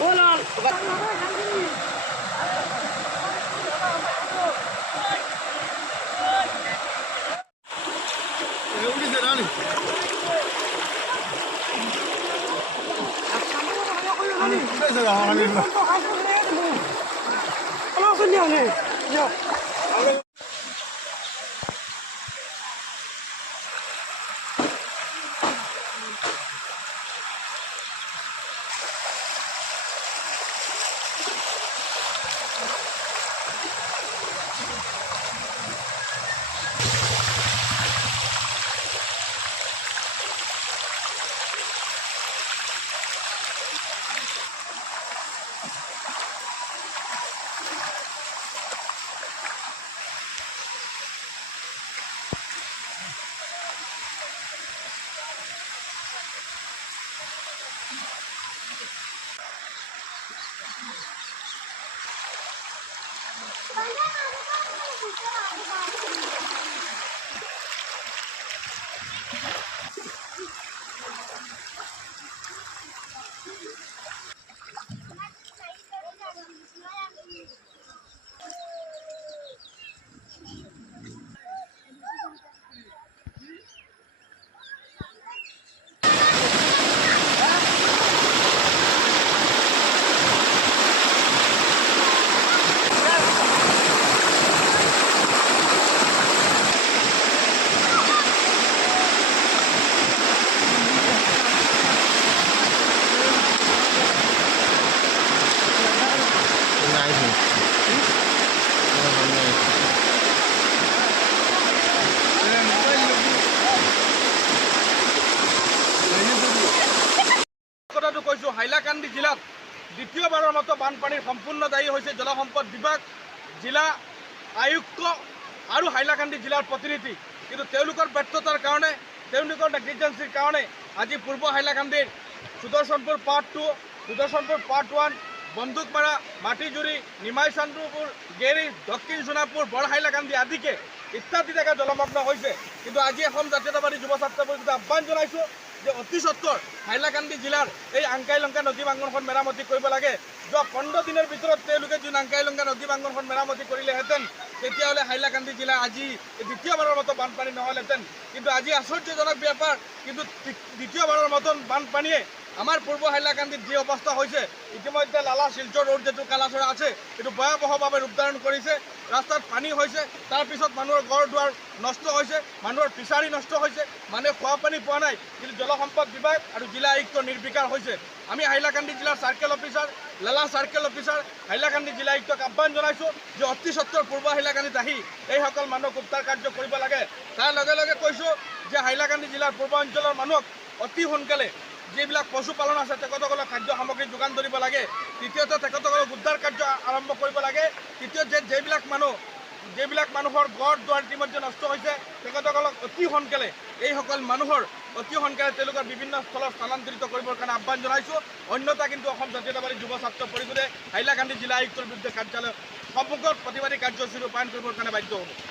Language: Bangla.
ওলান 반장아, 내가 한번 볼 줄은 아니다. ওলান কথাটো হাইলাকান্দি জিলাত দ্বিতীয়বাৰৰ মতো বানপানীৰ সম্পূৰ্ণ দায়ী হৈছে জলসম্পদ বিভাগ, জিলা আয়ুক্ত আৰু হাইলাকান্দি জিলাৰ প্ৰতিনিধি। কিন্তু তেওঁলোকৰ ব্যৰ্থতাৰ কাৰণে, তেওঁলোকৰ নেগলিজেঞ্চিৰ কাৰণে আজি পূৰ্ব হাইলাকান্দিৰ Sudarshanpur part two Sudarshanpur part one Bandukmara Matijuri Nimai Chandupur Gary, দক্ষিণ সোণাপুৰ বৰ হাইলাকান্দি আদিকে ইত্যাদি জেগা জলমগ্ন হৈছে। কিন্তু আজি অসম জাতীয়তাবাদী যুৱ ছাত্ৰ পৰিষদে আহ্বান জনাইছোঁ যে অতি সত্তৰ হাইলাকান্দি জিলাৰ এই আংকাইলংকা নদী বাংগনখন মেৰামতি কৰিব লাগে। যোৱা পোন্ধৰ দিনৰ ভিতৰত তেওঁলোকে যোন আংকাইলংকা নদী বাংগনখন মেৰামতি কৰিলেহেঁতেন, তেতিয়াহ'লে হাইলাকান্দি জিলা আজি দ্বিতীয়বাৰৰ মতো বানপানী নহ'লহেঁতেন। কিন্তু আজি আশ্চৰ্যজনক ব্যাপাৰ, কিন্তু দ্বি- দ্বিতীয়বাৰৰ মতন বানপানীয়ে আমাৰ পূৰ্ব হাইলাকান্দিত যি অৱস্থা হৈছে ইতিমধ্যে লালা শিলচৰ ৰোড যিটো কালাচৰা আছে এইটো ভয়াৱহভাৱে ৰূপধাৰণ কৰিছে, ৰাস্তাত পানী হৈছে তাৰপিছত মানুহৰ ঘৰ দুৱাৰ নষ্ট হৈছে, মানুহৰ ফিচাৰী নষ্ট হৈছে, মানুহে খোৱা পানী পোৱা নাই, কিন্তু জলসম্পদ বিভাগ আৰু জিলা আয়ুক্ত নিৰ্বিকাৰ হৈছে। আমি হাইলাকান্দি জিলাৰ circle officer Lala circle officer Hailakandi জিলা আয়ুক্তক আহ্বান জনাইছোঁ যে অতি সত্তৰ পূৰ্ব হাইলাকান্দিত আহি এইসকল মানুহক উদ্ধাৰ কাৰ্য কৰিব লাগে। তাৰ লগে লগে যে হাইলাকান্দি জিলাৰ পূৰ্ব অঞ্চলৰ মানুহক অতি সোনকালে যিবিলাক পশুপালন আছে তেখেতসকলক খাদ্য সামগ্ৰী যোগান ধৰিব লাগে। তৃতীয়তে, তেখেতসকলক উদ্ধাৰ কাৰ্য আৰম্ভ কৰিব লাগে। তৃতীয় যে যিবিলাক মানুহ যিবিলাক মানুহৰ ঘৰ, দুৱাৰ ইতিমধ্যে নষ্ট হৈছে, তেখেতসকলক অতি সোনকালে এইসকল মানুহৰ অতি সোনকালে তেওঁলোকৰ বিভিন্ন স্থলত স্থানান্তৰিত কৰিবৰ কাৰণে আহ্বান জনাইছোঁ। অন্যথা কিন্তু অসম জাতীয়তাবাদী যুৱ ছাত্ৰ পৰিষদে হাইলাকান্দি জিলা আয়ুক্তৰ বিৰুদ্ধে কাৰ্যালয় সন্মুখত প্ৰতিবাদী কাৰ্যসূচী ৰূপায়ণ কৰিবৰ কাৰণে বাধ্য হ'ব।